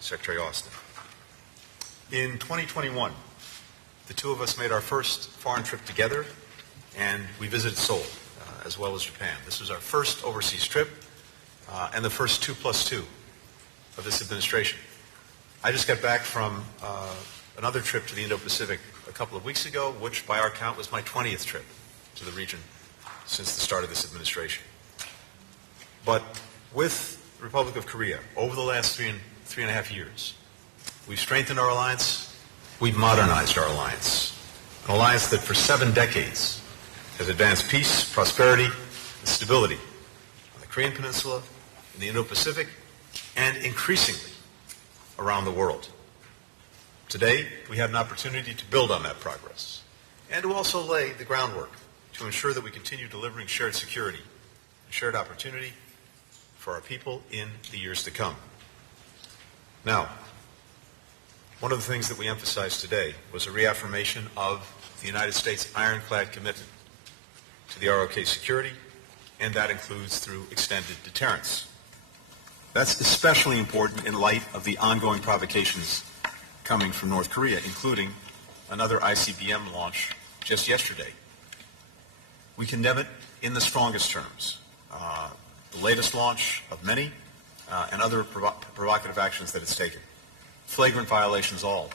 Secretary Austin. In 2021, the two of us made our first foreign trip together, and we visited Seoul, as well as Japan. This was our first overseas trip, and the first 2+2 of this administration. I just got back from another trip to the Indo-Pacific a couple of weeks ago, which by our count was my 20th trip to the region since the start of this administration. But with the Republic of Korea, over the last three and a half years, we've strengthened our alliance, we've modernized our alliance, an alliance that for 7 decades has advanced peace, prosperity, and stability on the Korean Peninsula, in the Indo-Pacific, and increasingly around the world. Today, we have an opportunity to build on that progress and to also lay the groundwork to ensure that we continue delivering shared security and shared opportunity for our people in the years to come. Now, one of the things that we emphasized today was a reaffirmation of the United States' ironclad commitment to the ROK security, and that includes through extended deterrence. That's especially important in light of the ongoing provocations coming from North Korea, including another ICBM launch just yesterday. We condemn it in the strongest terms. The latest launch of many and other provocative actions that it's taken. Flagrant violations all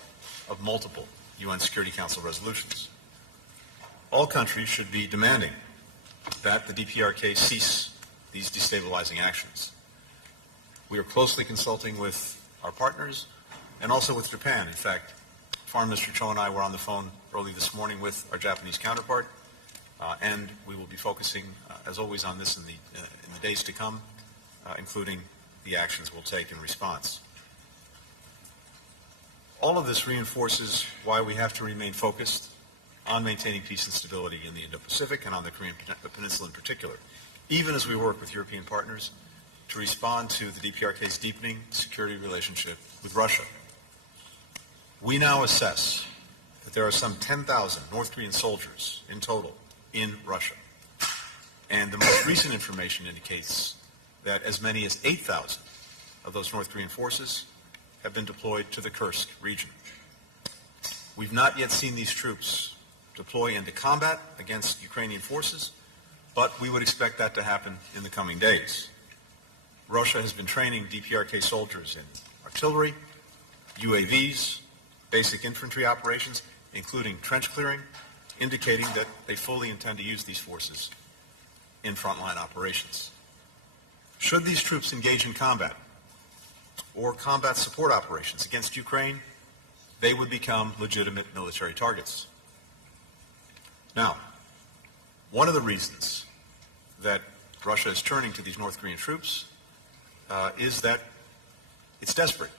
of multiple UN Security Council resolutions. All countries should be demanding that the DPRK cease these destabilizing actions. We are closely consulting with our partners and also with Japan. In fact, Foreign Minister Cho and I were on the phone early this morning with our Japanese counterpart, and we will be focusing, as always, on this in the days to come, including the actions we'll take in response. All of this reinforces why we have to remain focused on maintaining peace and stability in the Indo-Pacific and on the Korean Peninsula in particular, even as we work with European partners to respond to the DPRK's deepening security relationship with Russia. We now assess that there are some 10,000 North Korean soldiers in total in Russia. And the most recent information indicates that as many as 8,000 of those North Korean forces have been deployed to the Kursk region. We've not yet seen these troops deploy into combat against Ukrainian forces, but we would expect that to happen in the coming days. Russia has been training DPRK soldiers in artillery, UAVs, basic infantry operations, including trench clearing, indicating that they fully intend to use these forces in frontline operations. Should these troops engage in combat or combat support operations against Ukraine, they would become legitimate military targets. Now, one of the reasons that Russia is turning to these North Korean troops is that it's desperate.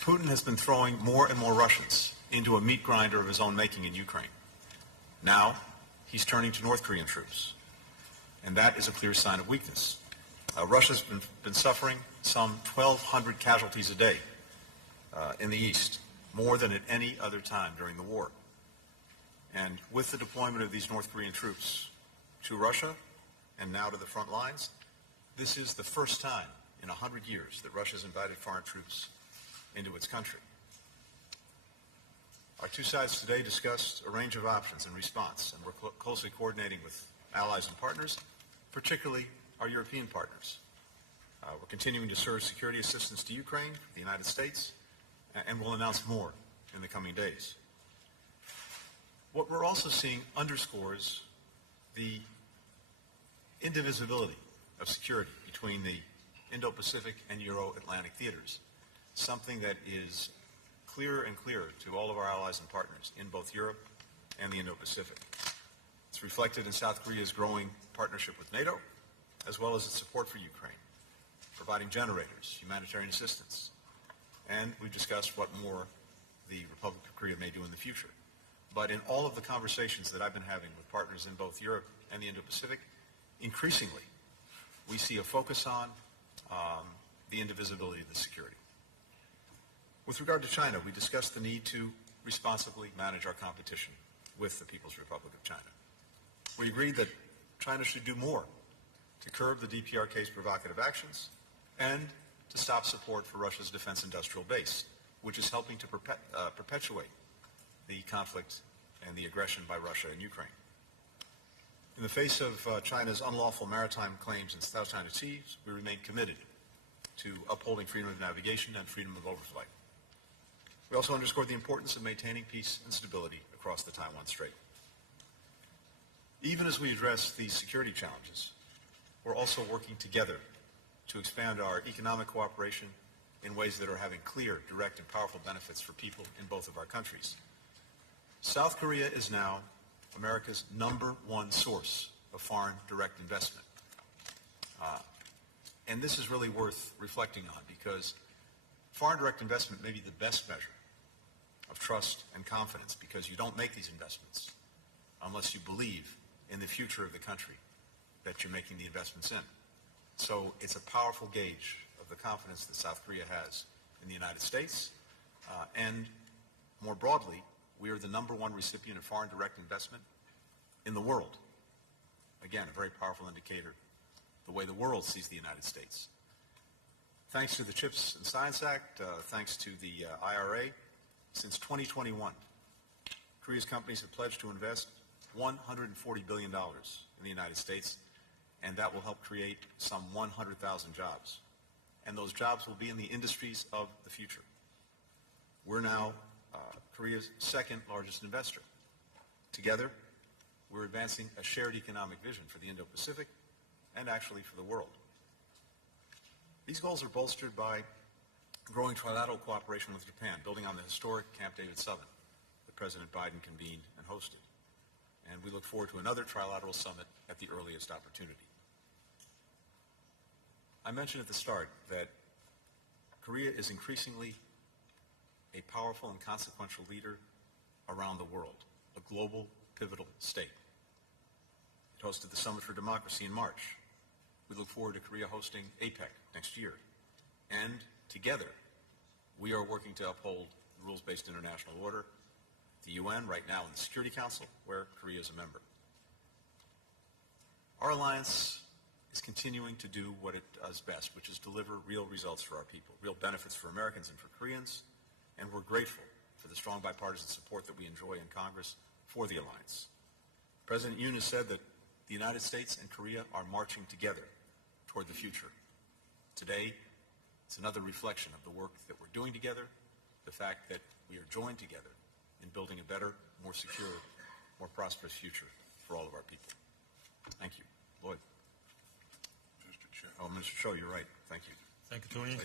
Putin has been throwing more and more Russians into a meat grinder of his own making in Ukraine. Now, he's turning to North Korean troops, and that is a clear sign of weakness. Russia's been suffering some 1,200 casualties a day in the east, more than at any other time during the war. And with the deployment of these North Korean troops to Russia and now to the front lines, this is the first time in 100 years that Russia's invited foreign troops into its country. Our two sides today discussed a range of options in response, and we're closely coordinating with allies and partners, particularly our European partners. We're continuing to serve security assistance to Ukraine, the United States, and we'll announce more in the coming days. What we're also seeing underscores the indivisibility of security between the Indo-Pacific and Euro-Atlantic theaters, something that is clearer and clearer to all of our allies and partners in both Europe and the Indo-Pacific. It's reflected in South Korea's growing partnership with NATO, as well as its support for Ukraine, providing generators, humanitarian assistance, and we've discussed what more the Republic of Korea may do in the future. But in all of the conversations that I've been having with partners in both Europe and the Indo-Pacific, increasingly we see a focus on the indivisibility of the security. With regard to China, we discussed the need to responsibly manage our competition with the People's Republic of China. We agreed that China should do more to curb the DPRK's provocative actions and to to stop support for Russia's defense industrial base, which is helping to perpetuate the conflict and the aggression by Russia in Ukraine. In the face of China's unlawful maritime claims in South China Seas, we remain committed to upholding freedom of navigation and freedom of overflight. We also underscored the importance of maintaining peace and stability across the Taiwan Strait. Even as we address these security challenges, we're also working together to expand our economic cooperation in ways that are having clear, direct, and powerful benefits for people in both of our countries. South Korea is now America's #1 source of foreign direct investment. And this is really worth reflecting on because foreign direct investment may be the best measure of trust and confidence because you don't make these investments unless you believe in the future of the country that you're making the investments in. So it's a powerful gauge of the confidence that South Korea has in the United States. And more broadly, we are the #1 recipient of foreign direct investment in the world. Again, a very powerful indicator the way the world sees the United States. Thanks to the CHIPS and Science Act, thanks to the IRA, since 2021, Korea's companies have pledged to invest $140 billion in the United States, and that will help create some 100,000 jobs. And those jobs will be in the industries of the future. We're now Korea's second largest investor. Together, we're advancing a shared economic vision for the Indo-Pacific and actually for the world. These goals are bolstered by growing trilateral cooperation with Japan, building on the historic Camp David summit that President Biden convened and hosted. And we look forward to another trilateral summit at the earliest opportunity. I mentioned at the start that Korea is increasingly a powerful and consequential leader around the world, a global pivotal state. It hosted the Summit for Democracy in March. We look forward to Korea hosting APEC next year. And together, we are working to uphold the rules-based international order, the UN, right now in the Security Council, where Korea is a member. Our alliance is continuing to do what it does best, which is deliver real results for our people, real benefits for Americans and for Koreans, and we're grateful for the strong bipartisan support that we enjoy in Congress for the alliance. President Yoon has said that the United States and Korea are marching together toward the future. Today, it's another reflection of the work that we're doing together, the fact that we are joined together in building a better, more secure, more prosperous future for all of our people. Thank you. Lloyd. Mr. Cho. Oh, Mr. Cho, you're right. Thank you. Thank you, Tony.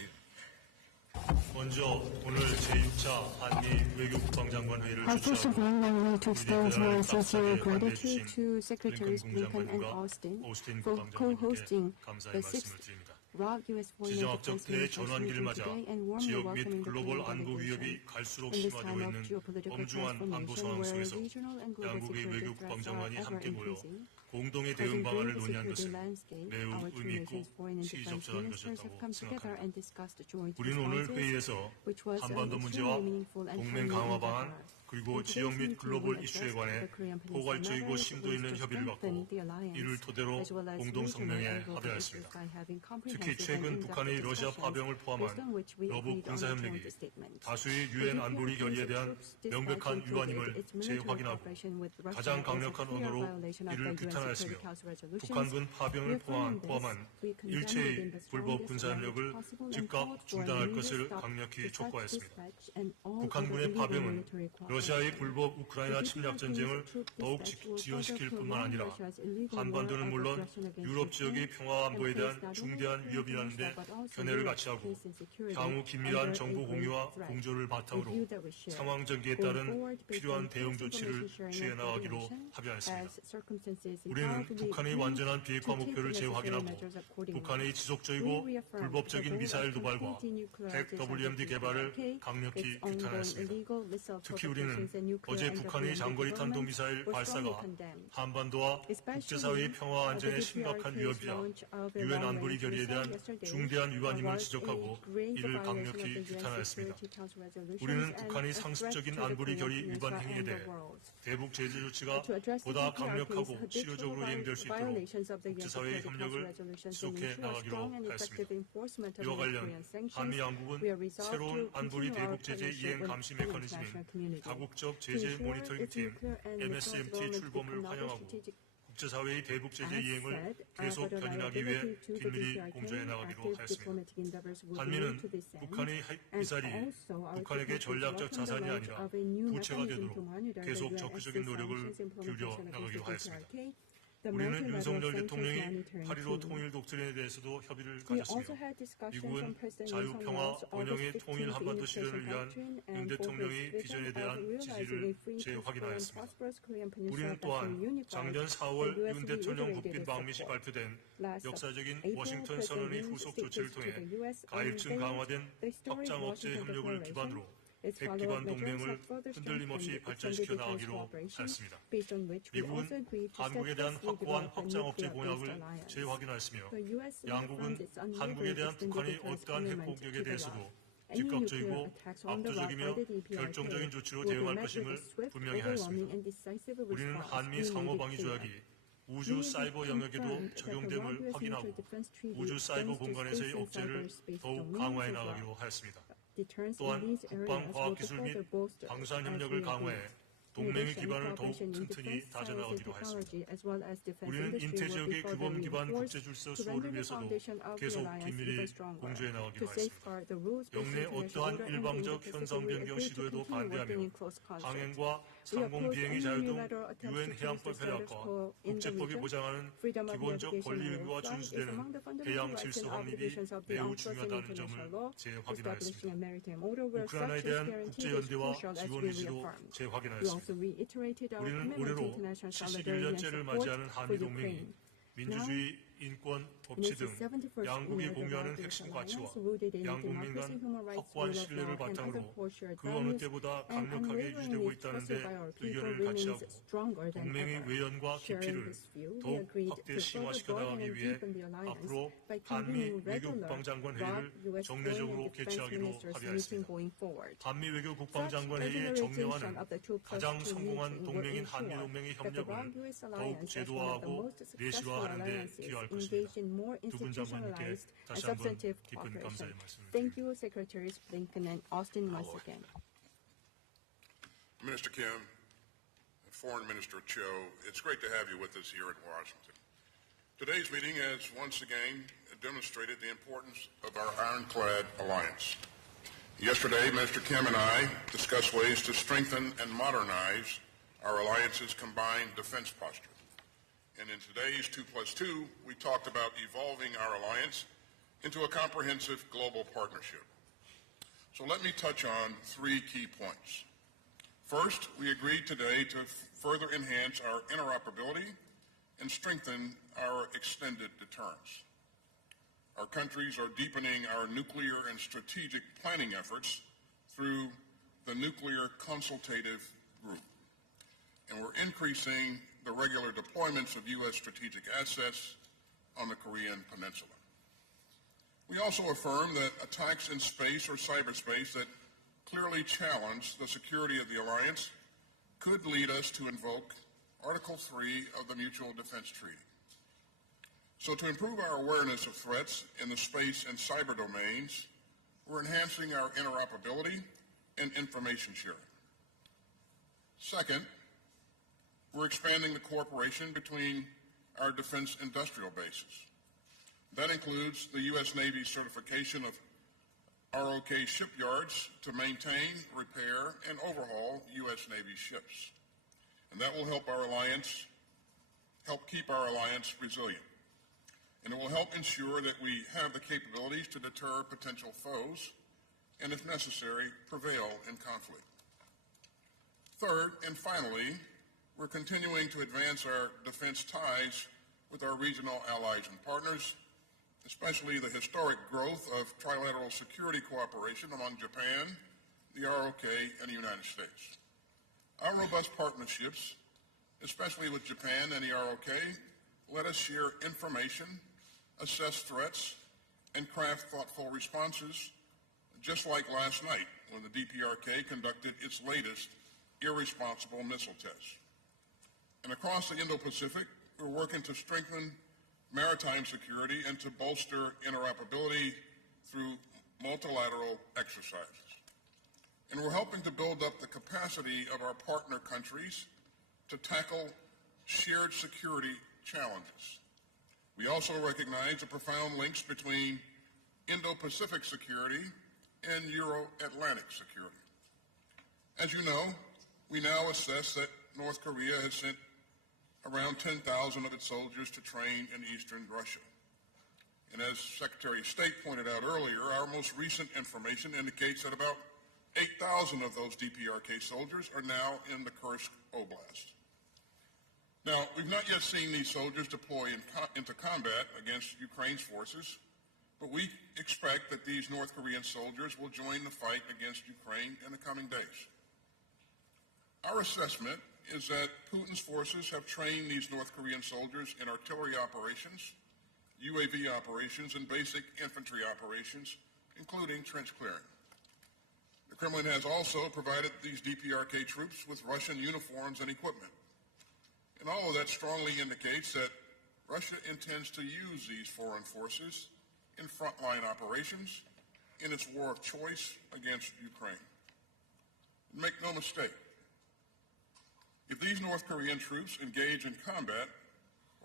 먼저 오늘 제6차 한미 외교국방장관 회의를 First of all, I would like to extend my sincere gratitude to Secretaries Blinken and 오스틴 for 국방장관님께 co-hosting 감사의 the 말씀을 6th 드립니다. ROC U.S. Foreign 지정학적 Affairs 대전환기를 meeting 맞아 today and warmly 지역 및 welcoming the 글로벌 Korean 안보 위협이 delegation. 갈수록 In this 심화되고 time of 있는 geopolitical 엄중한 안보 transformation, 상황 where 속에서 regional and global 양국의 security 외교 threats are 국방장관이 ever 함께 모여 increasing, 공동의 as 대응 in 방안을 the 논의한 security 것은 landscape, 매우 our two 의미 있고 nations' foreign and defense 시의적절한 ministers have 것이었다고 come together 생각합니다. and discussed joint 우리는 오늘 responses, 회의에서 which was an 한반도 extremely 문제와 meaningful and 동맹 timely 강화 endeavor. 방안 그리고 In 지역 today's 및 meeting, 글로벌 we 이슈에 addressed 관해 the Korean Peninsula 포괄적이고 matters, 심도 ways 있는 to 협의를 갖고 strengthen the alliance, 이를 토대로 as well as 공동 regional 성명에 and global 합의하였습니다. issues by having 특히 comprehensive and 최근 in-depth 북한의 러시아 discussions, 파병을 포함한 based on which we 러북 agreed on a 군사협력이 joint statement. 다수의 유엔 안보리 결의에 대한 명백한 위반임을 재확인하고 가장 강력한 언어로 이를 비탄하였으며 북한군 파병을 포함한 일체의 불법 군사협력을 즉각 중단할 것을 강력히 촉구하였습니다. 북한군의 파병은 러시아의 불법 우크라이나 침략 전쟁을 더욱 지연시킬 뿐만 아니라 한반도는 물론 유럽 지역의 평화 안보에 대한 중대한 위협이라는 데 견해를 같이 하고 향후 긴밀한 정보 공유와 공조를 바탕으로 상황 전개에 따른 필요한 대응 조치를 취해 나가기로 합의하였습니다. 우리는 북한의 완전한 비핵화 목표를 재확인하고 북한의 지속적이고 불법적인 미사일 도발과 핵 WMD 개발을 강력히 규탄하였습니다. 특히 우리는 우리는 어제 북한의 장거리 탄도미사일 발사가 한반도와 국제사회의 평화 안정에 심각한 위협이자 유엔 안보리 결의에 대한 중대한 위반임을 지적하고 이를 강력히 규탄하였습니다. 우리는 북한의 상습적인 안보리 결의 위반 행위에 대해 대북 제재 조치가 보다 강력하고 실효적으로 이행될 수 있도록 국제사회의 협력을 지속해 나가기로 하였습니다. 이와 관련 한미 양국은 새로운 안보리 대북 제재 이행 감시 메커니즘인 다국적 제재 모니터링 팀 MSMT의 출범을 환영하고 국제사회의 대북 제재 이행을 계속 견인하기 위해 긴밀히 공조해 나가기로 하였습니다. 한미는 북한의 미사일이 북한에게 전략적 자산이 아니라 부채가 되도록 계속 적극적인 노력을 기울여 나가기로 하였습니다. 우리는 윤석열 대통령이 8.15 통일 독트린에 대해서도 협의를 가졌으며 미국은 자유, 평화, 번영의 통일 한반도 실현을 위한 윤 대통령의 비전에 대한 지지를 재확인하였습니다. 우리는 또한 작년 4월 윤 대통령 국빈 방미 시 발표된 역사적인 워싱턴 선언의 후속 조치를 통해 가일층 강화된 확장 억제 협력을 기반으로 핵기반 동맹을 흔들림 없이 발전시켜 나가기로 하였습니다. 미국은 한국에 대한 확고한 확장 억제 공약을 재확인하였으며 양국은 한국에 대한 북한의 어떠한 핵 공격에 대해서도 즉각적이고 압도적이며 결정적인 조치로 대응할 것임을 분명히 하였습니다. 우리는 한미 상호방위 조약이 우주 사이버 영역에도 적용됨을 확인하고 우주 사이버 공간에서의 억제를 더욱 강화해 나가기로 하였습니다. 또한 국방과학기술 및 방산 협력을 강화해 동맹의 기반을 더욱 튼튼히 다져나가기로 하였습니다. 우리는 인태지역의 규범 기반 국제질서 수호를 위해서도 계속 긴밀히 공조해 나가기로 하였습니다. 영내 어떠한 일방적 현상 변경 시도에도 반대하며 항행과 상공 비행의 자유 등 유엔 해양법 협약과 국제법이 보장하는 기본적 권리 의무가 준수되는 해양 질서 확립이 매우 중요하다는 점을 재확인하였습니다. 우크라이나에 대한 국제연대와 지원 의지도 재확인하였습니다. 우리는 올해로 71년째를 맞이하는 한미동맹이 민주주의, 인권, 법치 등 양국이 공유하는 핵심 가치와 양국민 간 확고한 신뢰를 바탕으로 그 어느 때보다 강력하게 유지되고 있다는 데 의견을 같이 하고 동맹의 외연과 깊이를 더욱 확대 심화시켜 나가기 위해 앞으로 한미 외교국방장관 회의를 정례적으로 개최하기로 합의하였습니다. 한미 외교국방장관 회의의 정례화는 가장 성공한 동맹인 한미동맹의 협력을 더욱 제도화하고 내실화하는 데 기여할 것입니다. 두 분 장관님께 다시 한번 깊은 감사의 말씀을 Thank you, Secretaries Blinken and Austin once again. Minister Kim, Foreign Minister Cho, it's great to have you with us here in Washington. Today's meeting has once again demonstrated the importance of our ironclad alliance. Yesterday, Minister Kim and I discussed ways to strengthen and modernize our alliance's combined defense posture. And in today's 2+2, we talked about evolving our alliance into a comprehensive global partnership. So let me touch on three key points. First, we agreed today to further enhance our interoperability and strengthen our extended deterrence. Our countries are deepening our nuclear and strategic planning efforts through the Nuclear Consultative Group. And we're increasing the regular deployments of U.S. strategic assets on the Korean Peninsula. We also affirm that attacks in space or cyberspace that clearly challenge the security of the alliance could lead us to invoke Article 3 of the Mutual Defense Treaty. So to improve our awareness of threats in the space and cyber domains, we're enhancing our interoperability and information sharing. Second, we're expanding the cooperation between our defense industrial bases. That includes the U.S. Navy's certification of ROK shipyards to maintain, repair, and overhaul U.S. Navy ships. And that will help keep our alliance resilient. And it will help ensure that we have the capabilities to deter potential foes and, if necessary, prevail in conflict. Third, and finally, we're continuing to advance our defense ties with our regional allies and partners, especially the historic growth of trilateral security cooperation among Japan, the ROK, and the United States. Our robust partnerships, especially with Japan and the ROK, let us share information, assess threats, and craft thoughtful responses, just like last night when the DPRK conducted its latest irresponsible missile test. And across the Indo-Pacific, we're working to strengthen maritime security and to bolster interoperability through multilateral exercises. And we're helping to build up the capacity of our partner countries to tackle shared security challenges. We also recognize the profound links between Indo-Pacific security and Euro-Atlantic security. As you know, we now assess that North Korea has sent around 10,000 of its soldiers to train in eastern Russia. And as Secretary of State pointed out earlier, our most recent information indicates that about 8,000 of those DPRK soldiers are now in the Kursk Oblast. Now, we've not yet seen these soldiers deploy into combat against Ukraine's forces, but we expect that these North Korean soldiers will join the fight against Ukraine in the coming days. Our assessment is that Putin's forces have trained these North Korean soldiers in artillery operations, UAV operations, and basic infantry operations, including trench clearing. The Kremlin has also provided these DPRK troops with Russian uniforms and equipment. And all of that strongly indicates that Russia intends to use these foreign forces in frontline operations in its war of choice against Ukraine. And make no mistake, if these North Korean troops engage in combat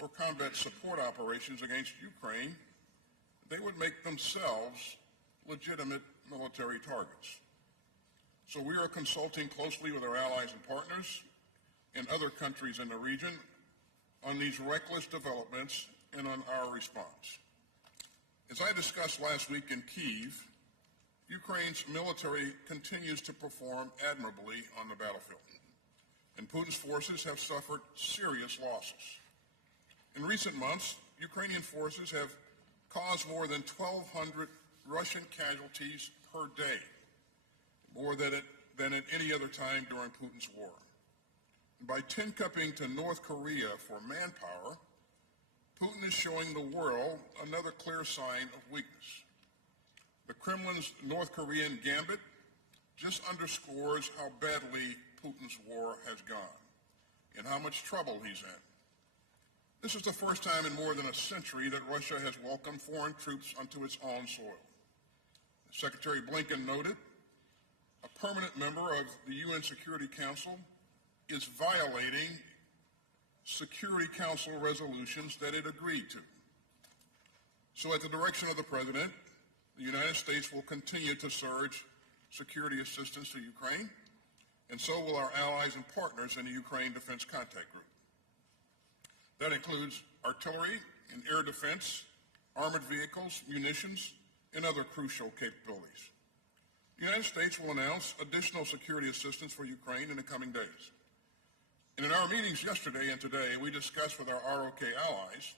or combat support operations against Ukraine, they would make themselves legitimate military targets. So we are consulting closely with our allies and partners and other countries in the region on these reckless developments and on our response. As I discussed last week in Kyiv, Ukraine's military continues to perform admirably on the battlefield, and Putin's forces have suffered serious losses. In recent months, Ukrainian forces have caused more than 1,200 Russian casualties per day, more than at any other time during Putin's war. By tin-cupping to North Korea for manpower, Putin is showing the world another clear sign of weakness. The Kremlin's North Korean gambit just underscores how badly Putin's war has gone and how much trouble he's in. This is the first time in more than a century that Russia has welcomed foreign troops onto its own soil. Secretary Blinken noted, a permanent member of the UN Security Council is violating Security Council resolutions that it agreed to. So at the direction of the President, the United States will continue to surge security assistance to Ukraine, and so will our allies and partners in the Ukraine Defense Contact Group. That includes artillery and air defense, armored vehicles, munitions, and other crucial capabilities. The United States will announce additional security assistance for Ukraine in the coming days. And in our meetings yesterday and today, we discussed with our ROK allies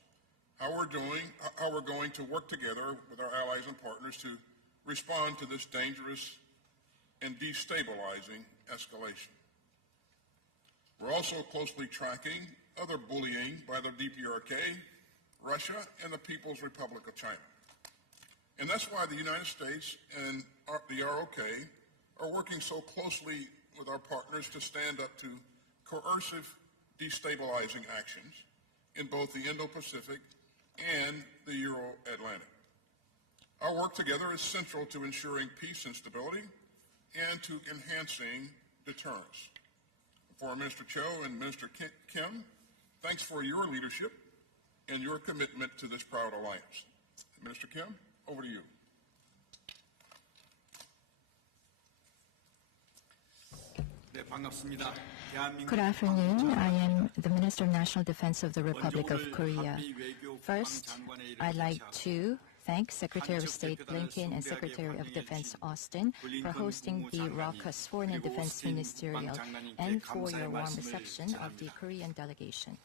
how we're going to work together with our allies and partners to respond to this dangerous and destabilizing escalation. We're also closely tracking other bullying by the DPRK, Russia, and the People's Republic of China. And that's why the United States and the ROK are working so closely with our partners to stand up to coercive, destabilizing actions in both the Indo-Pacific and the Euro-Atlantic. Our work together is central to ensuring peace and stability and to enhancing deterrence. Foreign Minister Cho and Minister Kim, thanks for your leadership and your commitment to this proud alliance. Minister Kim, over to you. Good afternoon. I am the Minister of National Defense of the Republic of Korea. First, I'd like to thank Secretary of State Blinken and Secretary of Defense Austin for hosting the raucous Foreign and Defense Ministerial and for your warm reception of the Korean delegation.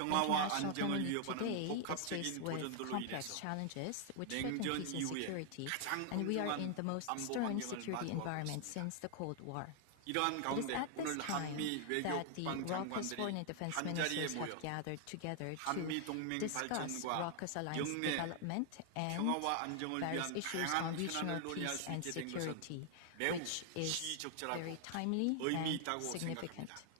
International community today is faced with complex challenges which threaten peace and security, and we are in the most stern security environment since the Cold War. 이러한 It is 가운데 at this 오늘 time 한미 외교 that the RAUCUS foreign 국방장관들이 and defense 한 자리에 ministers 모여 have gathered together to 한미 동맹 discuss 발전과 RAUCUS alliance 영내 development and 평화와 안정을 various 위한 issues 다양한 on regional 현안을 논의할 peace 수 and 있게 된 것은 security, 매우 which is 시적절하고 very timely 의미 and 있다고 significant. 생각합니다.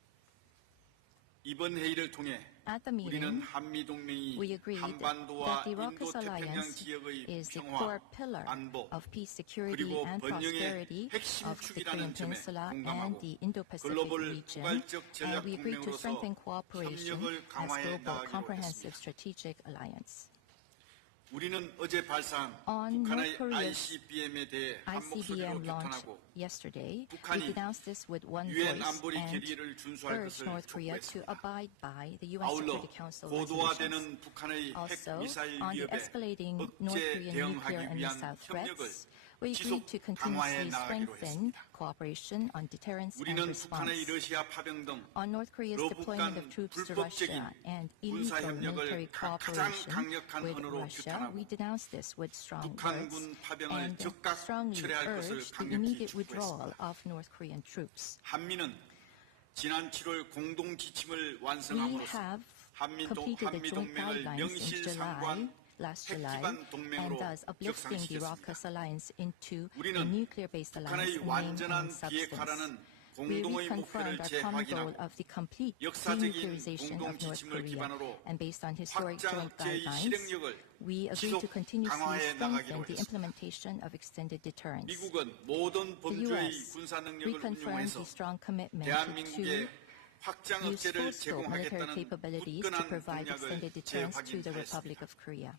이번 회의를 통해 At the 우리는 meeting, 한미 동맹이 we agreed 한반도와 that the 인도 RAUCUS 태평양 alliance 지역의 is the 평화, core pillar 안보 of peace, security, 그리고 and 번영의 prosperity 핵심 of the Korean 축이라는 점에 Peninsula and 공감하고 the Indo-Pacific 글로벌 region, 포괄적 전략 and we agreed to 동맹으로서 strengthen cooperation 협력을 as 강화해 global 나가기로 comprehensive 했습니다. strategic alliance. 우리는 어제 발사한 On 북한의 North Korea's ICBM에 대해 한 목소리로 ICBM launch 규탄하고 yesterday, we 북한이 denounced this with one 유엔 voice 안보리 and 결의를 준수할 urged 것을 North Korea to 촉구했습니다. abide by the UN 아울러 Security Council resolutions. 고도화되는 북한의 Also, 핵미사일 on the 위협에 escalating North 억제 Korean nuclear 대응하기 and 위한 missile 협력을 threats, we agreed 지속 to 강화해 continuously 나가기로 strengthen 했습니다. cooperation on deterrence and 우리는 response. 북한의 러시아 파병 등 On North Korea's 러북 deployment of 간 troops to 불법적인 Russia and 군사 illegal military 협력을 가장 cooperation 강력한 with 언어로 Russia, 규탄하고 we denounced this with strong words 북한군 파병을 and 즉각 strongly 철회할 것을 urged the 강력히 immediate 촉구했습니다. withdrawal of North Korean troops. 한미는 지난 7월 공동 지침을 We 완성함으로써 have completed the joint 한미 동맹을 guidelines in July, 명실상부한 last 핵 July, 기반 and 동맹으로 thus uplifting the 격상시켰습니다. RAUCUS alliance into a 우리는 nuclear-based alliance 북한의 in name 완전한 and substance. 비핵화라는 We 공동의 reconfirmed 목표를 our common goal 재확인하고 of the complete 역사적인 denuclearization 공동 of North 지침을 Korea, 기반으로 and based on historic 확장 joint 억제의 guidelines, 실행력을 we agreed to 지속 continuously 강화해 strengthen 나가기로 the 했습니다. implementation of extended deterrence. 미국은 모든 The 범죄의 U.S. 군사 능력을 reconfirmed 운용해서 the strong commitment 대한민국에 to 확장 use 억제를 full-scope military 제공하겠다는 capabilities to 굳건한 provide 공약을 extended deterrence to the Republic 재확인하였습니다. of Korea.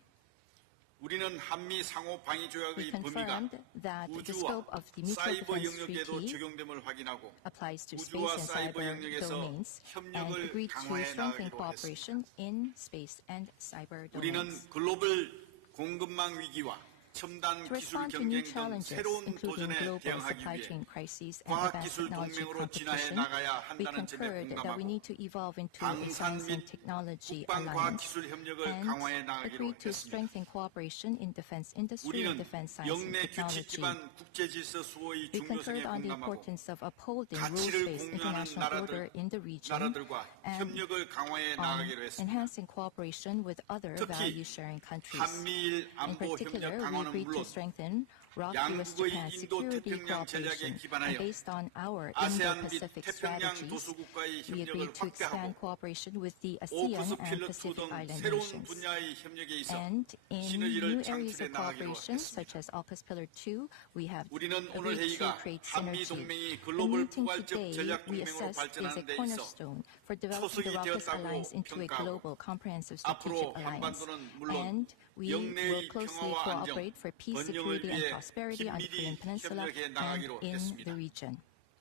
우리는 한미 상호 방위 We 조약의 범위가 confirmed that the 우주와 scope of the Mutual 사이버 Defense 영역에도 Treaty 적용됨을 확인하고 applies to space 우주와 and 사이버 cyber 영역에서 domains and 협력을 agreed to 강화해 strengthen 나가기로 cooperation in space and cyber 우리는 domains. 글로벌 공급망 위기와 첨단 To 기술 respond to new 경쟁 등 challenges, 새로운 including 도전에 global 대응하기 supply 위해 chain crises and advanced 과학기술 technology 동맹으로 진화해 competition, 나가야 we 한다는 점에 concurred that we 공감하고 need to evolve into a 방산 science and 및 technology 국방 alliance 과학기술 협력을 and 강화해 나가기로 agreed to 했습니다. strengthen cooperation in defense industry and 우리는 defense science and 영내 규칙 technology. 기반 국제 질서 수호의 We 중요성에 concurred on the 공감하고 importance of upholding 가치를 rules-based 공유하는 international order in the region 나라들과 and 협력을 강화해 on 나가기로 했습니다. enhancing cooperation with other 특히 value-sharing countries. 한미일 In 안보 particular, 협력 we 강화는 agreed to 물론 strengthen ROC-US-Japan 양국의 인도 security 태평양 전략에 cooperation, 기반하여 and based on our 아세안 및 Indo-Pacific 태평양 strategies, 도수국가의 we 협력을 agreed to expand 확대하고 cooperation with the ASEAN 오크스 and 필러 2 Pacific 등 Island 새로운 nations. 분야의 협력에 있어 And in 시너지를 new areas 창출해 of 나가기로 cooperation, 했습니다. such as AUKUS Pillar 2, we have 우리는 오늘 agreed to 회의가 create 한미 synergy. 동맹이 The 글로벌 meeting 포괄적 today 전략 we 동맹으로 assess is a 발전하는 데 있어 cornerstone for developing 초석이 the ROCUS 되었다고 alliance into a 평가하고 global comprehensive strategic 앞으로 alliance. 한반도는 물론 And we will 영내의 closely 평화와 안정, cooperate for peace, 번영을 security, and 위해 prosperity on the Korean 긴밀히 Peninsula 협력해 and 나가기로 in 했습니다. the region.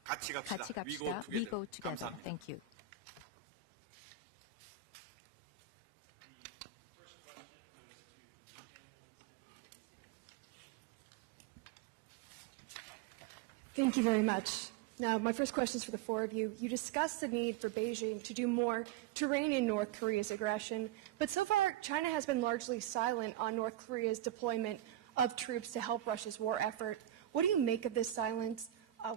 같이 갑시다. 같이 We 갑시다. go We together. go together. 감사합니다. Thank you. Thank you very much. Now, my first question is for the four of you. You discussed the need for Beijing to do more to rein in North Korea's aggression, but so far, China has been largely silent on North Korea's deployment of troops to help Russia's war effort. What do you make of this silence?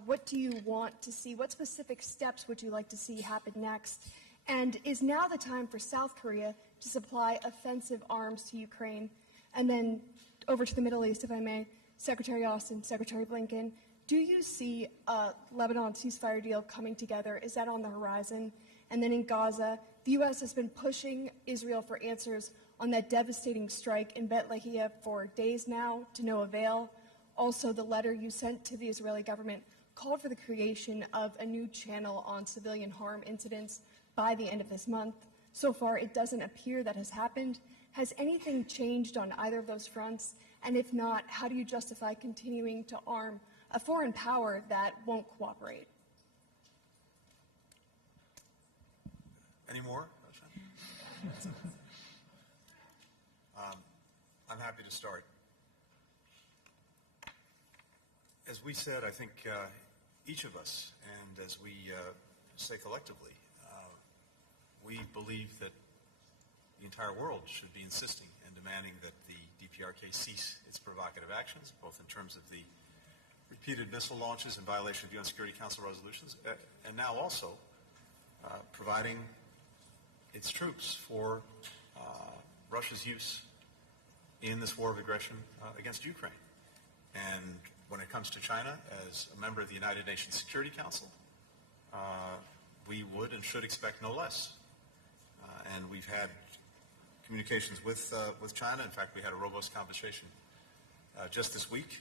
What do you want to see? What specific steps would you like to see happen next? And is now the time for South Korea to supply offensive arms to Ukraine? And then over to the Middle East, if I may, Secretary Austin, Secretary Blinken, do you see a Lebanon ceasefire deal coming together? Is that on the horizon? And then in Gaza, the U.S. has been pushing Israel for answers on that devastating strike in Bet Lahia for days now, to no avail. Also, the letter you sent to the Israeli government called for the creation of a new channel on civilian harm incidents by the end of this month. So far, it doesn't appear that has happened. Has anything changed on either of those fronts? And if not, how do you justify continuing to arm a foreign power that won't cooperate? Any more? I'm happy to start. As we said, I think each of us, and as we say collectively, we believe that the entire world should be insisting and demanding that the DPRK cease its provocative actions, both in terms of the repeated missile launches in violation of UN Security Council resolutions, and now also providing its troops for Russia's use in this war of aggression against Ukraine. And when it comes to China, as a member of the United Nations Security Council, we would and should expect no less. And we've had communications with China. In fact, we had a robust conversation just this week,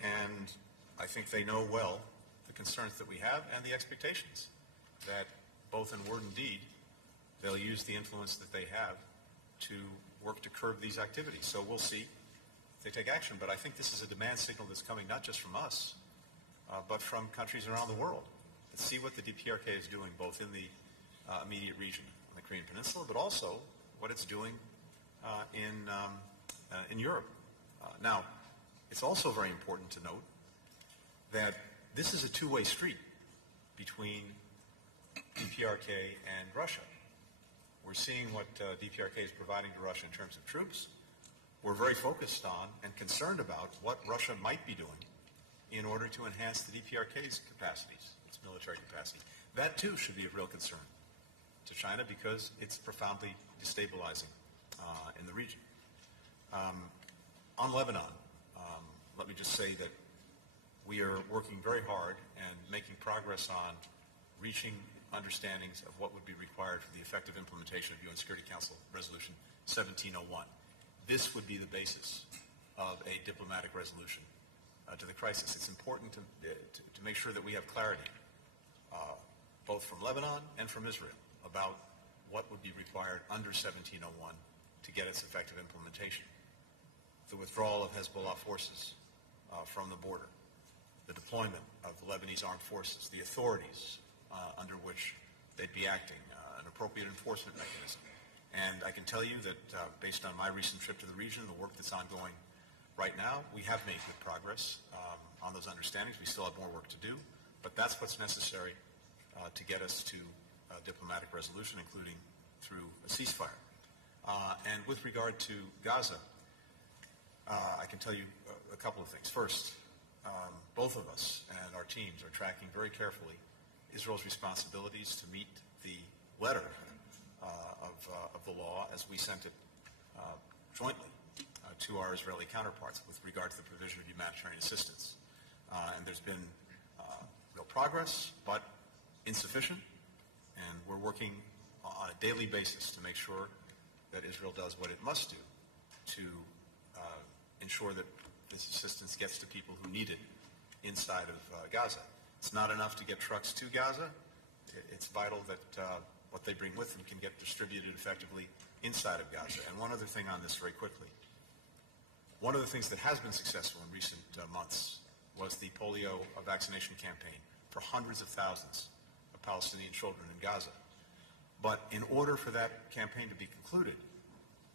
and I think they know well the concerns that we have and the expectations that both in word and deed they'll use the influence that they have to work to curb these activities. So we'll see if they take action, but I think this is a demand signal that's coming not just from us, but from countries around the world that see what the DPRK is doing both in the immediate region on the Korean Peninsula, but also what it's doing in Europe. Now, it's also very important to note that this is a two-way street between DPRK and Russia. We're seeing what DPRK is providing to Russia in terms of troops. We're very focused on and concerned about what Russia might be doing in order to enhance the DPRK's capacities, its military capacity. That, too, should be of real concern to China because it's profoundly destabilizing in the region. On Lebanon, let me just say that we are working very hard and making progress on reaching understandings of what would be required for the effective implementation of UN Security Council Resolution 1701. This would be the basis of a diplomatic resolution to the crisis. It's important to make sure that we have clarity, both from Lebanon and from Israel, about what would be required under 1701 to get its effective implementation. The withdrawal of Hezbollah forces from the border, the deployment of the Lebanese armed forces, the authorities under which they'd be acting, an appropriate enforcement mechanism. And I can tell you that based on my recent trip to the region, the work that's ongoing right now, we have made good progress on those understandings. We still have more work to do, but that's what's necessary to get us to a diplomatic resolution, including through a ceasefire. And with regard to Gaza, I can tell you a couple of things. First, both of us and our teams are tracking very carefully Israel's responsibilities to meet the letter of the law as we sent it jointly to our Israeli counterparts with regard to the provision of humanitarian assistance. And there's been real progress, but insufficient, and we're working on a daily basis to make sure that Israel does what it must do to ensure that this assistance gets to people who need it inside of Gaza. It's not enough to get trucks to Gaza. It's vital that what they bring with them can get distributed effectively inside of Gaza. And one other thing on this very quickly. One of the things that has been successful in recent months was the polio vaccination campaign for hundreds of thousands of Palestinian children in Gaza. But in order for that campaign to be concluded,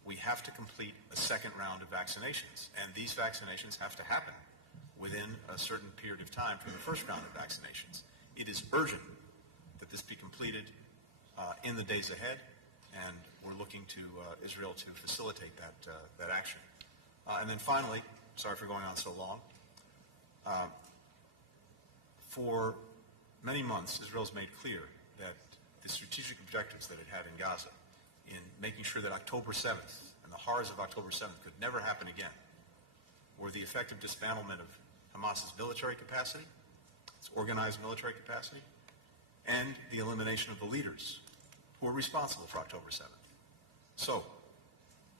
we have to complete a second round of vaccinations. And these vaccinations have to happen within a certain period of time from the first round of vaccinations. It is urgent that this be completed in the days ahead, and we're looking to Israel to facilitate that action. And then finally, sorry for going on so long, for many months, Israel's made clear that the strategic objectives that it had in Gaza in making sure that October 7th and the horrors of October 7th could never happen again were the effective dismantlement of Hamas's military capacity, its organized military capacity, and the elimination of the leaders who were responsible for October 7th. So,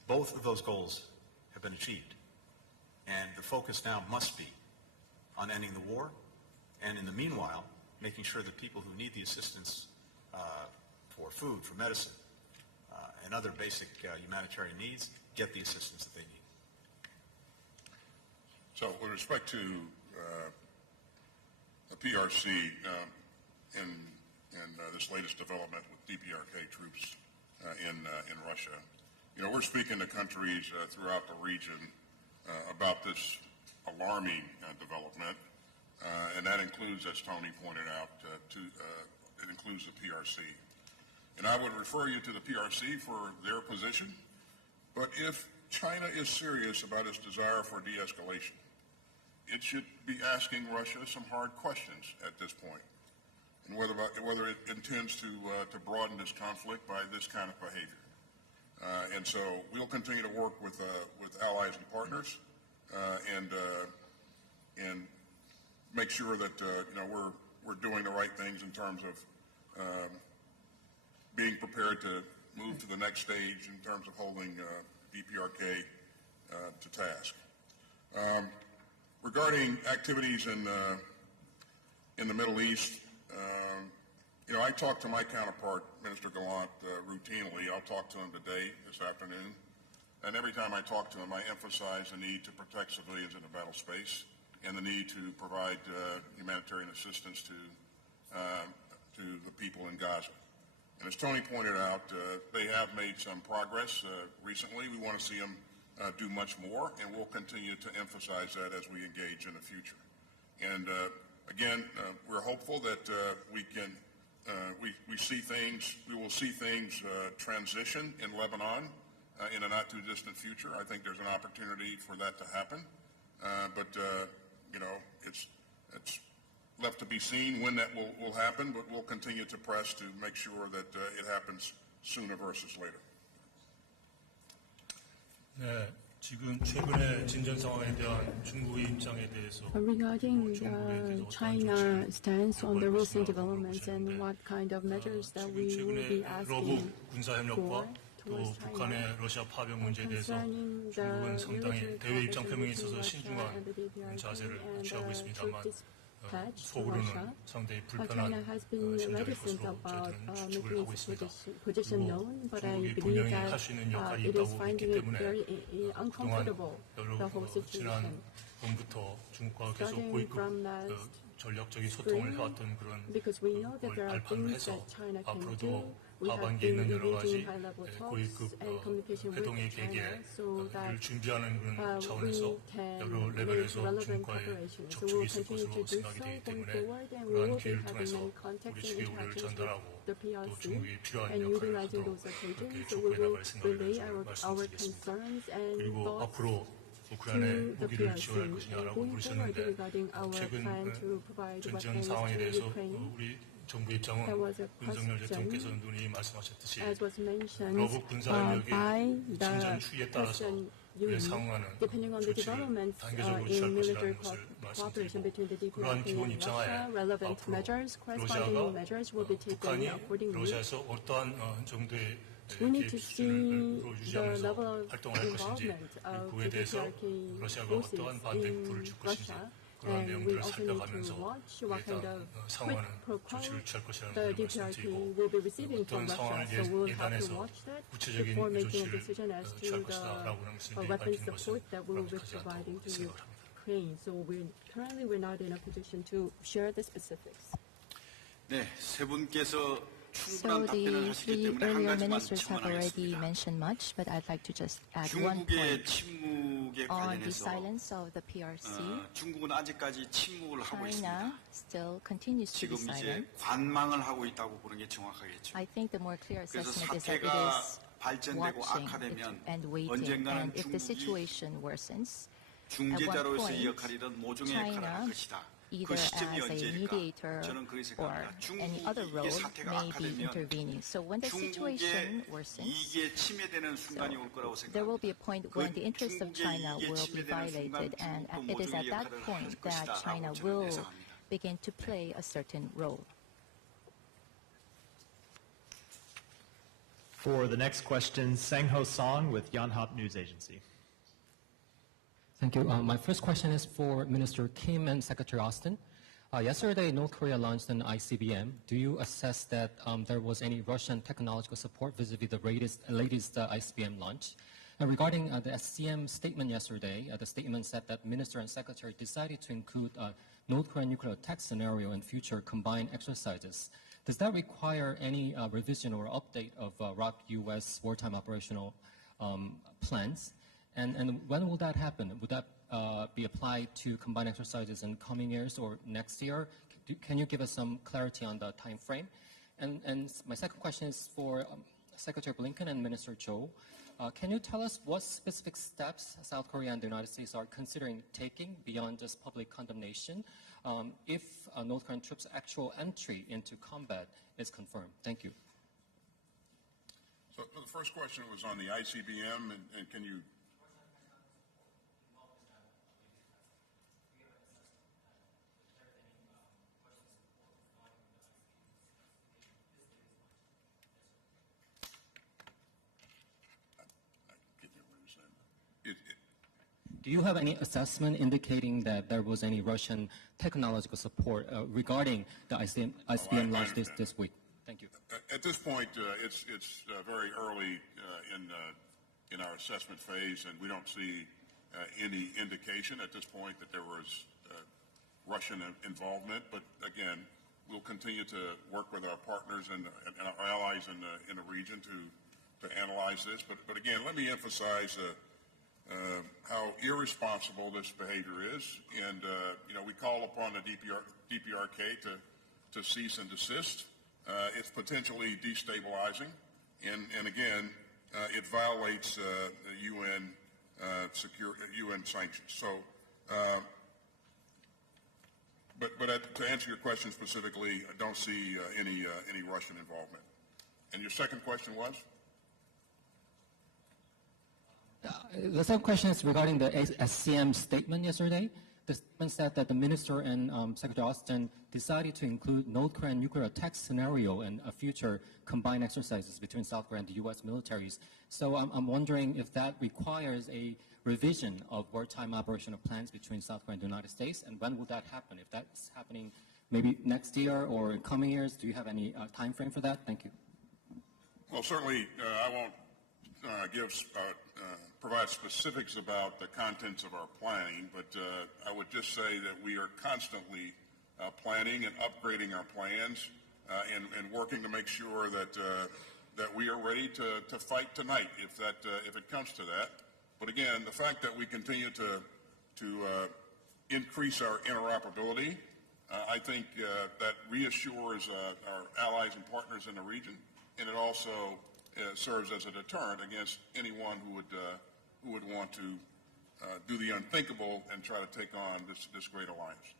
both of those goals have been achieved. And the focus now must be on ending the war, and in the meanwhile, making sure that people who need the assistance for food, for medicine, and other basic humanitarian needs get the assistance that they need. So with respect to the PRC and this latest development with DPRK troops in Russia, you know, we're speaking to countries throughout the region about this alarming development, and that includes, as Tony pointed out, it includes the PRC. And I would refer you to the PRC for their position, but if China is serious about its desire for de-escalation, it should be asking Russia some hard questions at this point, and whether it intends to broaden this conflict by this kind of behavior. And so we'll continue to work with allies and partners, and make sure that we're doing the right things in terms of being prepared to move to the next stage in terms of holding DPRK to task. Regarding activities in the Middle East, I talk to my counterpart, Minister Gallant, routinely. I'll talk to him today, this afternoon, and every time I talk to him, I emphasize the need to protect civilians in the battle space and the need to provide humanitarian assistance to the people in Gaza. And as Tony pointed out, they have made some progress recently. We want to see them do much more, and we'll continue to emphasize that as we engage in the future. And again, we're hopeful that we will see things transition in Lebanon in a not too distant future. I think there's an opportunity for that to happen, but it's left to be seen when that will happen. But we'll continue to press to make sure that it happens sooner versus later. 네, 지금 최근의 진전 상황에 대한 중국의 입장에 대해서 Regarding China's stance on the recent developments and what kind of measures that we will be 러브 asking 군사협력과 또 towards China 북한의 러시아 파병 문제에 대해서 concerning 중국은 the 상당히 military 대외 입장 cooperation 표명에 between 있어서 Russia 신중한 and the DPRK 자세를 and 취하고 the 있습니다만 troop dispatch to 속으로는 Russia. 상당히 China 불편한 has been 심정일 reticent 것으로 about 저희들은 추측을 making 하고 its 있습니다. position 그리고 known, but I 중국이 believe 분명히 that 할 수 있는 역할이 it is 있다고 finding 믿기 it 때문에 very 그동안 uncomfortable, the whole 여러 지난 situation. 봄부터 중국과 계속 Starting 고위급 from last 전략적인 소통을 해왔던 그런 because we know that 걸 there are 발판을 things 해서 that China can do. 앞으로도 We have 하반기에 been 있는 여러 가지 engaging high-level talks 고위급 and communication with 회동의 China 계기를 so that 준비하는 그런 차원에서 we can 여러 make 레벨에서 relevant 중국과의 cooperation. So we 접촉이 will 있을 continue 것으로 to do 생각이 so 되기 going 때문에 forward, and we 그러한 will be 기회를 having 통해서 many contacts 우리 and 측의 우려를 interactions 전달하고 with the 또 PRC, 중국이 필요한 and 역할을 utilizing 하도록 those 그렇게 occasions, so we 촉구해 will 나갈 생각을 relay 가지고 our 말씀드리겠습니다. concerns and 그리고 thoughts 앞으로 to 우크라이나에 the 무기를 PRC. 지원할 And 것이냐라고 going forward, 물으셨는데 regarding our 최근 plan to provide 전쟁 weapons 상황에 to 대해서 Ukraine, 우리 정부 입장은 there was a 윤석열 question, 대통령께서 누누이 말씀하셨듯이 as was mentioned 러브 군사협력의 by 진전 the 추이에 따라서 President 그에 Yoon, 상응하는 depending on the 조치를 developments 단계적으로 in 취할 military 것이라는 것을 cooperation 말씀드리고 between the 그러한 DPRK 기본 and 입장하에 Russia, relevant 앞으로 measures, corresponding 러시아가 measures will be taken 북한이 accordingly. 러시아에서 어떠한 정도의 We need 개입 to 수준을 see the 유지하면서 level of 활동을 할 것인지 involvement of 그에 the 대해서 DPRK 러시아가 forces 어떠한 반대급부를 in 줄 것인지 Russia. 그러한 And we 내용들을 also need 살펴가면서 to watch 그에 what kind 따른 of quid 상응하는 pro quo 조치를 취할 것이라는 the 것을 DPRK 말씀드리고 will be receiving from 어떤 상황을 Russia. So we'll have to 예단해서 watch that 구체적인 before making a 조치를 decision as to 취할 것이다라고 하는 것을 the 미리 weapon 밝히는 것은 support that we will be 바람직하지 providing 않다고 to 생각을 합니다. Ukraine. So we're not in a position to share the specifics. 네, 세 분께서 So 충분한 답변을 the 하시기 three 때문에 한 earlier 가지만 ministers have already 첨언하겠습니다. mentioned much, but I'd like to just add one 중국의 point 침묵에 on the 관련해서 silence of the PRC. 중국은 아직까지 침묵을 하고 China 있습니다. still continues to be 지금 이제 silent. 관망을 하고 있다고 보는 게 정확하겠죠. I think the more clear 그래서 assessment is that it 사태가 is 발전되고 watching 악화되면 and waiting, 언젠가는 and if the 중국이 situation worsens, 중재자로서의 point, 역할을 이런 모종의 역할을 할 China, 것이다. 그 either 시점이 as a 언제일까? mediator 저는 그렇게 or 생각합니다. any other 중국이 role 이게 사태가 may be 악화되면 intervening. So when the situation 중국의 worsens, 이익에 침해되는 순간이 올 거라고 there will be a 생각합니다. point when the interests of China will be violated, and it is at that point that China will begin to play a certain role. For the next question, Sang-Ho Song with Yonhap News Agency. Thank you. My first question is for Minister Kim and Secretary Austin. Yesterday, North Korea launched an ICBM. Do you assess that there was any Russian technological support vis-a-vis the latest ICBM launch? And regarding the SCM statement yesterday, the statement said that Minister and Secretary decided to include North Korean nuclear attack scenario in future combined exercises. Does that require any revision or update of ROK-US wartime operational plans? And when will that happen? Would that be applied to combined exercises in coming years or next year? Can you give us some clarity on the time frame? And my second question is for Secretary Blinken and Minister Cho. Can you tell us what specific steps South Korea and the United States are considering taking beyond just public condemnation if North Korean troops' actual entry into combat is confirmed? Thank you. So the first question was on the ICBM, and can you... Do you have any assessment indicating that there was any Russian technological support regarding the ICBM launch this week? Thank you. At this point, it's very early in our assessment phase, and we don't see any indication at this point that there was Russian involvement. But again, we'll continue to work with our partners and our allies in the region to analyze this. But again, let me emphasize how irresponsible this behavior is, and we call upon the DPRK to cease and desist. It's potentially destabilizing, and again, it violates the UN UN sanctions. So, but to answer your question specifically, I don't see any Russian involvement. And your second question was? The second question is regarding the SCM statement yesterday. The statement said that the minister and Secretary Austin decided to include North Korean nuclear attack scenario in a future combined exercises between South Korea and the U.S. militaries. So I'm wondering if that requires a revision of wartime operational plans between South Korea and the United States, and when will that happen? If that's happening maybe next year or in coming years, do you have any time frame for that? Thank you. Well, certainly I won't provide specifics about the contents of our planning, but I would just say that we are constantly planning and upgrading our plans and working to make sure that that we are ready to fight tonight if it comes to that. But again, the fact that we continue to increase our interoperability, I think that reassures our allies and partners in the region, and it also serves as a deterrent against anyone who would want to do the unthinkable and try to take on this great alliance.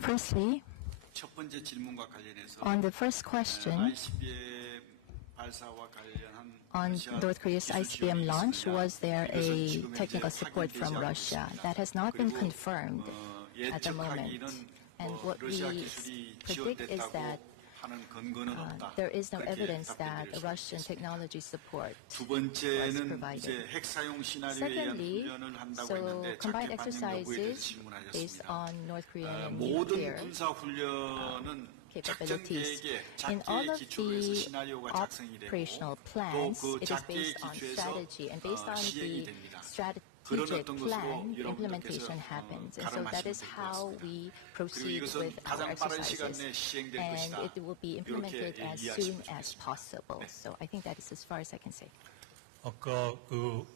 Firstly, on the first question, on North Korea's ICBM launch, was there a technical support from Russia? That has not been confirmed at the moment. And what we predict is that there is no evidence that Russian technology support was provided. Secondly, so combined exercises based on North Korean nuclear capabilities. In all of the operational plans, it is based on strategy, and based on the strategic plan, implementation happens. And so that is how we proceed with our exercises, and it will be implemented as soon as possible. So I think that is as far as I can say. 아까 그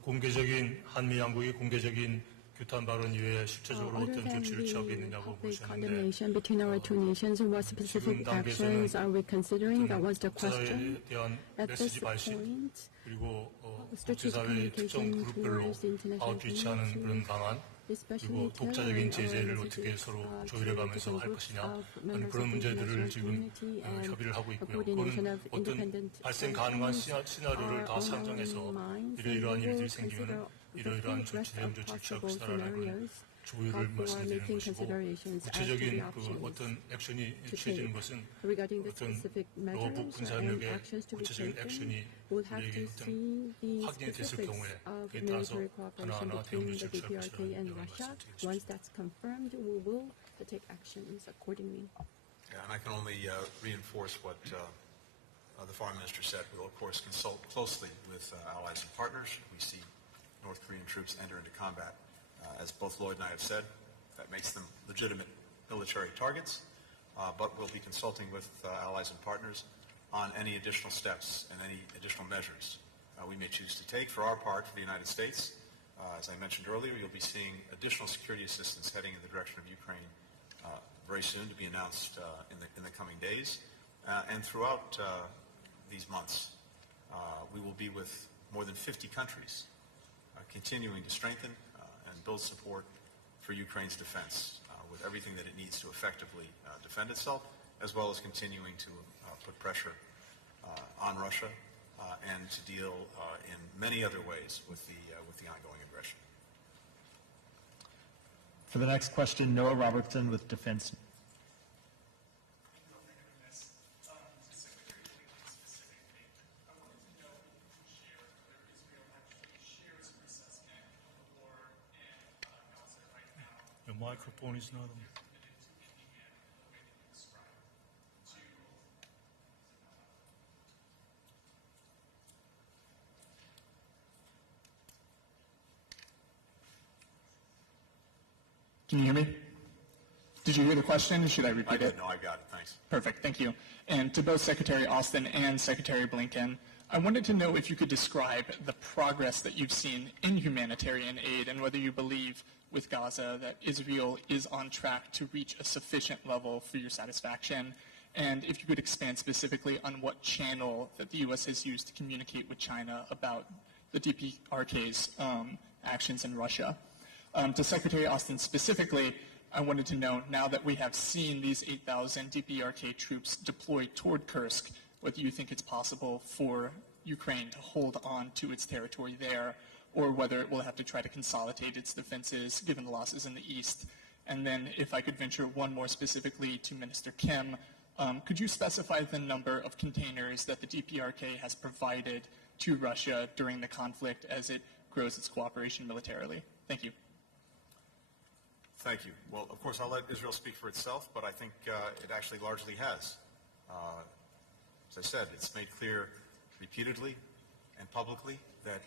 한미 양국의 공개적인 규탄 발언 이외에 실제적으로 어떤 조치를 취하겠느냐고 보셨는데 condemnation between our two nations, what specific actions are we considering? That was the question. At this point, 그리고 국제사회의 특정 그룹별로 아웃리치하는 그런 방안, 그리고 독자적인 제재를 어떻게 서로 조율해가면서 할 것이냐 하는 그런 문제들을 지금 협의를 하고 있고요. 그건 어떤 발생 가능한 시나리오를 다 상정해서 이러이러한 일들이 생기면 이러이러한 대응 조치를 취할 것이다라는 걸 조율을 말씀드리는 것이고, 구체적인 그 어떤 액션이 취해지는 것은 어떤 러브 군사협력의 구체적인 액션이 우리에게 어떤 확인이 됐을 경우에 그에 따라서 하나하나 대응 조치를 취할 것이라는 말씀드리겠습니다. Once that's confirmed, we will take actions accordingly. Yeah, and I can only reinforce what the Foreign Minister said. We will, of course, consult closely with allies and partners. We see North Korean troops enter into combat. As both Lloyd and I have said, that makes them legitimate military targets, but we'll be consulting with allies and partners on any additional steps and any additional measures we may choose to take. For our part, for the United States, As I mentioned earlier, you'll be seeing additional security assistance heading in the direction of Ukraine very soon, to be announced in the coming days. And throughout these months, we will be with more than 50 countries, continuing to strengthen and build support for Ukraine's defense with everything that it needs to effectively defend itself, as well as continuing to put pressure on Russia and to deal in many other ways with the ongoing aggression. For the next question, Noah Robertson with Defense. Your microphone is not on. Can you hear me? Did you hear the question, or should I repeat it? No, I got it. Thanks. Perfect. Thank you. And to both Secretary Austin and Secretary Blinken, I wanted to know if you could describe the progress that you've seen in humanitarian aid and whether you believe with Gaza that Israel is on track to reach a sufficient level for your satisfaction, and if you could expand specifically on what channel that the U.S. has used to communicate with China about the DPRK's actions in Russia. To Secretary Austin specifically, I wanted to know, now that we have seen these 8,000 DPRK troops deployed toward Kursk, whether you think it's possible for Ukraine to hold on to its territory there, or whether it will have to try to consolidate its defenses given the losses in the east. And then if I could venture one more specifically to Minister Kim, could you specify the number of containers that the DPRK has provided to Russia during the conflict as it grows its cooperation militarily? Thank you. Thank you. Well, of course, I'll let Israel speak for itself, but I think it actually largely has. As I said, it's made clear repeatedly and publicly that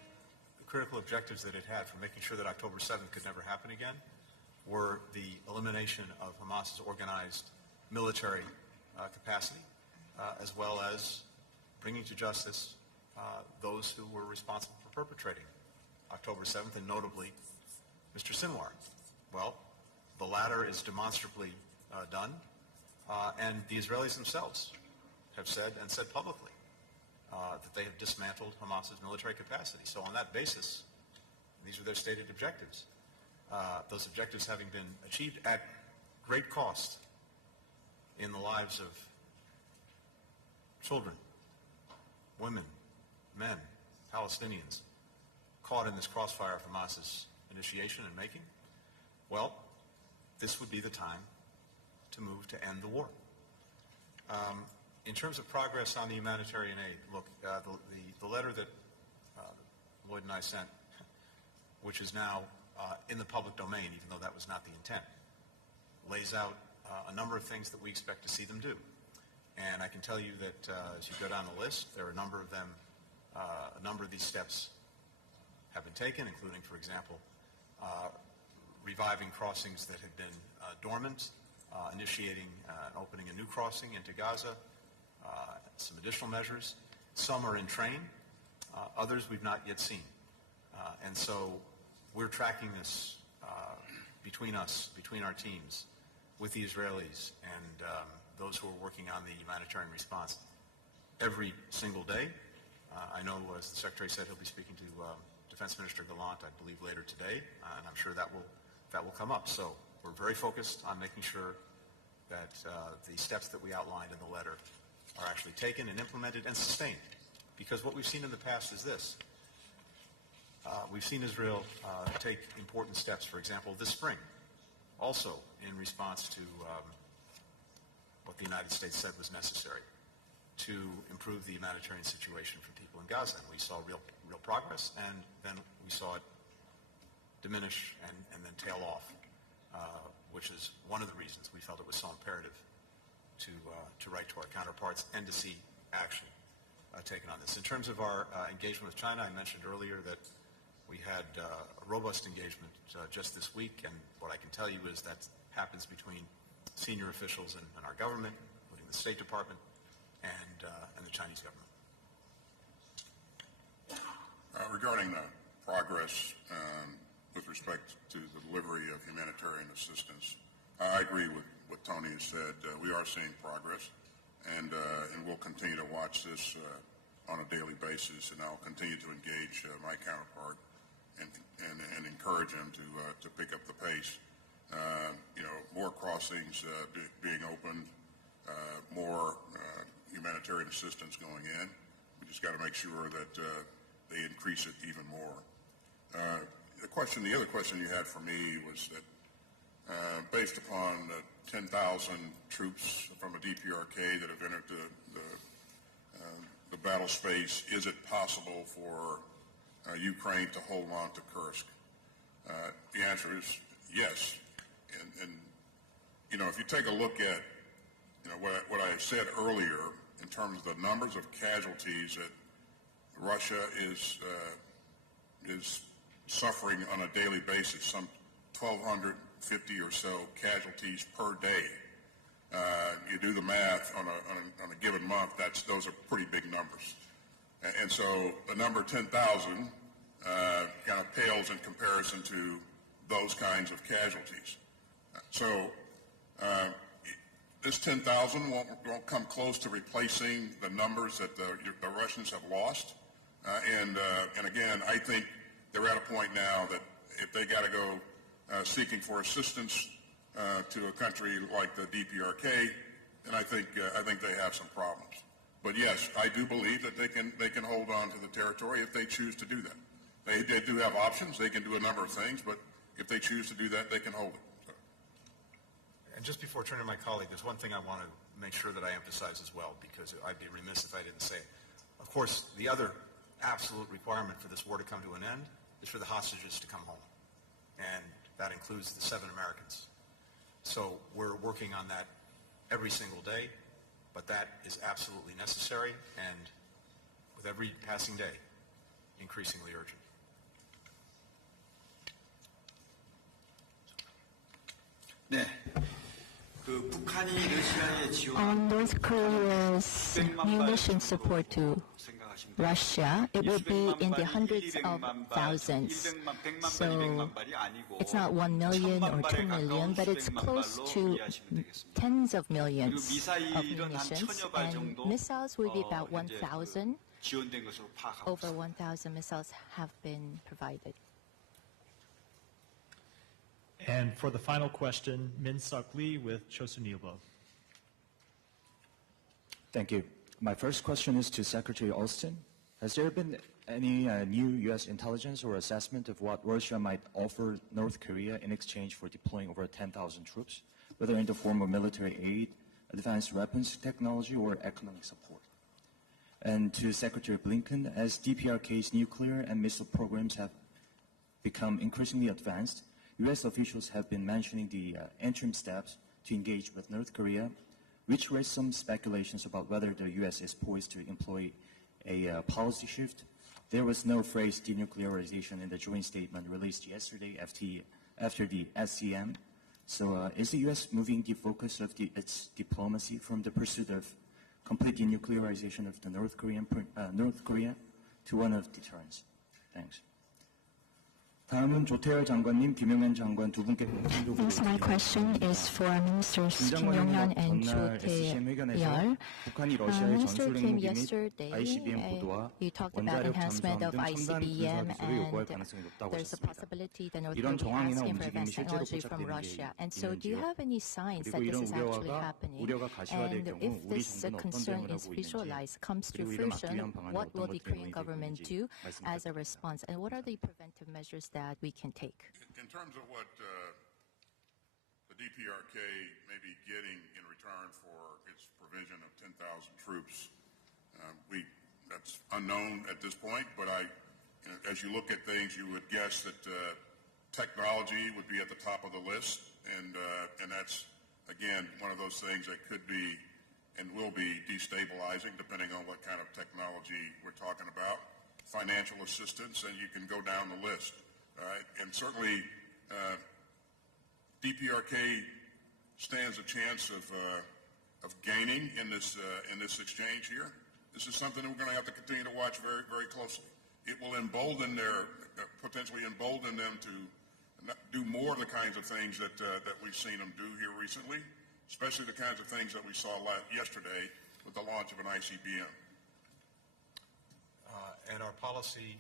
the critical objectives that it had for making sure that October 7th could never happen again were the elimination of Hamas's organized military capacity, as well as bringing to justice those who were responsible for perpetrating October 7th, and notably Mr. Sinwar. Well, the latter is demonstrably done, and the Israelis themselves have said, and said publicly, that they have dismantled Hamas's military capacity. So on that basis, these are their stated objectives. Those objectives having been achieved at great cost in the lives of children, women, men, Palestinians, caught in this crossfire of Hamas's initiation and making, well, this would be the time to move to end the war. In terms of progress on the humanitarian aid, look, the letter that Lloyd and I sent, which is now in the public domain, even though that was not the intent, lays out a number of things that we expect to see them do. And I can tell you that as you go down the list, there are a number of them, a number of these steps have been taken, including, for example, reviving crossings that had been dormant, initiating and opening a new crossing into Gaza, some additional measures. Some are in train, others we've not yet seen. And so we're tracking this between us, between our teams, with the Israelis and those who are working on the humanitarian response every single day. I know, as the Secretary said, he'll be speaking to Defense Minister Gallant, I believe, later today, and I'm sure that will come up. So we're very focused on making sure that the steps that we outlined in the letter are actually taken and implemented and sustained. Because what we've seen in the past is this. We've seen Israel take important steps, for example, this spring, also in response to what the United States said was necessary to improve the humanitarian situation for people in Gaza. And we saw real progress, and then we saw it diminish and then tail off, which is one of the reasons we felt it was so imperative to write to our counterparts and to see action taken on this. In terms of our engagement with China, I mentioned earlier that we had a robust engagement just this week, and what I can tell you is that happens between senior officials in our government, including the State Department and the Chinese government. Regarding the progress of humanitarian assistance. I agree with what Tony has said. We are seeing progress, and we'll continue to watch this on a daily basis, and I'll continue to engage my counterpart and encourage him to pick up the pace. More crossings being opened, more humanitarian assistance going in. We just got to make sure that they increase it even more. The other question you had for me was that based upon the 10,000 troops from the DPRK that have entered the battle space, is it possible for Ukraine to hold on to Kursk? The answer is yes. And if you take a look at what I said earlier in terms of the numbers of casualties that Russia is suffering on a daily basis, some 1,250 or so casualties per day. You do the math on a given month, those are pretty big numbers. And so the number 10,000 kind of pales in comparison to those kinds of casualties. So this 10,000 won't come close to replacing the numbers that the Russians have lost. And again, I think they're at a point now that if they got to go seeking for assistance to a country like the DPRK, then I think they have some problems. But yes, I do believe that they can hold on to the territory if they choose to do that. They do have options. They can do a number of things, but if they choose to do that, they can hold it. So. And just before turning to my colleague, there's one thing I want to make sure that I emphasize as well, because I'd be remiss if I didn't say it. Of course, the other absolute requirement for this war to come to an end is for the hostages to come home. And that includes the 7 Americans. So we're working on that every single day, but that is absolutely necessary and with every passing day, increasingly urgent. 네. 북한이 러시아에 지원 On North Korea's munition support to Russia, it will be in the hundreds of thousands. So it's not 1 million or 2 million, but it's close to tens of millions of munitions. And missiles will be about 1,000. Over 1,000 missiles have been provided. And for the final question, Min Suk Lee with Chosun Ilbo. Thank you. My first question is to Secretary Austin. Has there been any new U.S. intelligence or assessment of what Russia might offer North Korea in exchange for deploying over 10,000 troops, whether in the form of military aid, advanced weapons technology, or economic support? And to Secretary Blinken, as DPRK's nuclear and missile programs have become increasingly advanced, U.S. officials have been mentioning the interim steps to engage with North Korea, which raised some speculations about whether the U.S. is poised to employ a policy shift. There was no phrase denuclearization in the joint statement released yesterday after the SCM. So is the U.S. moving the focus of its diplomacy from the pursuit of complete denuclearization of the North Korea to one of deterrence? Thanks. My question is for Ministers Kim Yong-hyun and Cho Tae-yeol. Minister Kim, yesterday you talked about enhancement of ICBM, and there's a possibility that North Korea is asking for advanced technology from Russia. And so do you have any signs that this is actually happening? And if this concern is visualized, comes to fruition, what will the Korean government do as a response? And what are the preventive measures that we can take? In terms of what the DPRK may be getting in return for its provision of 10,000 troops, that's unknown at this point, but as you look at things, you would guess that technology would be at the top of the list, and that's, again, one of those things that could be and will be destabilizing depending on what kind of technology we're talking about. Financial assistance, and you can go down the list. And certainly, DPRK stands a chance of gaining in this exchange here. This is something that we're going to have to continue to watch very, very closely. It will potentially embolden them to do more of the kinds of things that we've seen them do here recently, especially the kinds of things that we saw yesterday with the launch of an ICBM. And our policy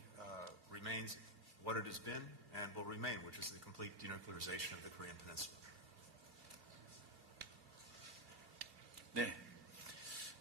remains what it has been and will remain, which is the complete denuclearization of the Korean Peninsula. 네.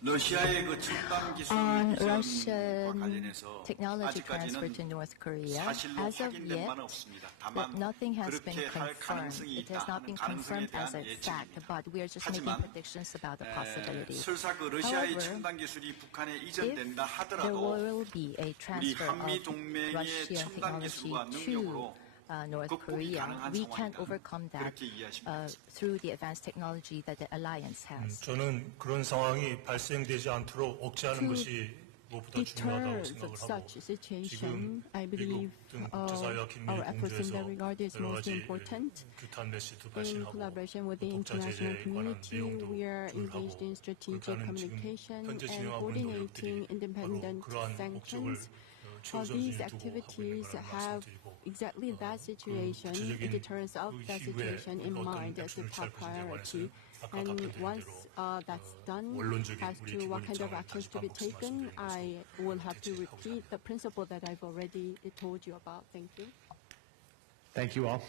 러시아의 그 첨단 기술 On 이전과 Russian 관련해서 technology transfer to 아직까지는 North Korea, 사실로 as of 확인된 yet, 바는 없습니다. 다만 nothing has been 그렇게 할 confirmed. 가능성이 It has 있다 not 하는 been 가능성에 confirmed as 대한 a fact, 예측입니다. but we are just making 하지만 predictions about the possibility. 설사 그 러시아의 However, 첨단 기술이 북한에 if 이전된다 there 하더라도 will be a 우리 transfer 한미 of 동맹의 Russian 첨단 technology 기술과 to 능력으로 North 극복이 Korea, 가능한 we can 상황이다. overcome that 그렇게 이해하시면 되겠습니다. through the advanced technology that the alliance has. 저는 그런 상황이 발생되지 않도록 억제하는 것이 무엇보다 중요하다고 Deter 생각을 such 하고 situation, I 미국 believe 등 국제사회와 긴밀히 our efforts in that 공조해서 regard is 여러 most 가지 important. 규탄 메시지도 In 발신하고 collaboration with the 독자 international 제재에 관한 community, 내용도 we are engaged in 조율하고 strategic 그렇게 하는 지금 communication 현재 and 진행하고 있는 coordinating 노력들이 바로 independent 그러한 목적을 sanctions. 최우선순위에 These 두고 하고 있는 activities 거라는 have 말씀드리고 exactly that situation, the 구체적인 deterrence of 그 that 이후에 situation in 어떤 mind as a 액션을 취할 top 것인지에 priority. 관해서는 아까 And 답변드린 once 대로 that's done, 원론적인 as 우리 to what 기본 kind of 입장을 actions 다시 to be 반복해서 taken, 말씀드리는 I will have to 대체하고자 repeat the principle that I've already told you about. Thank you. Thank you all.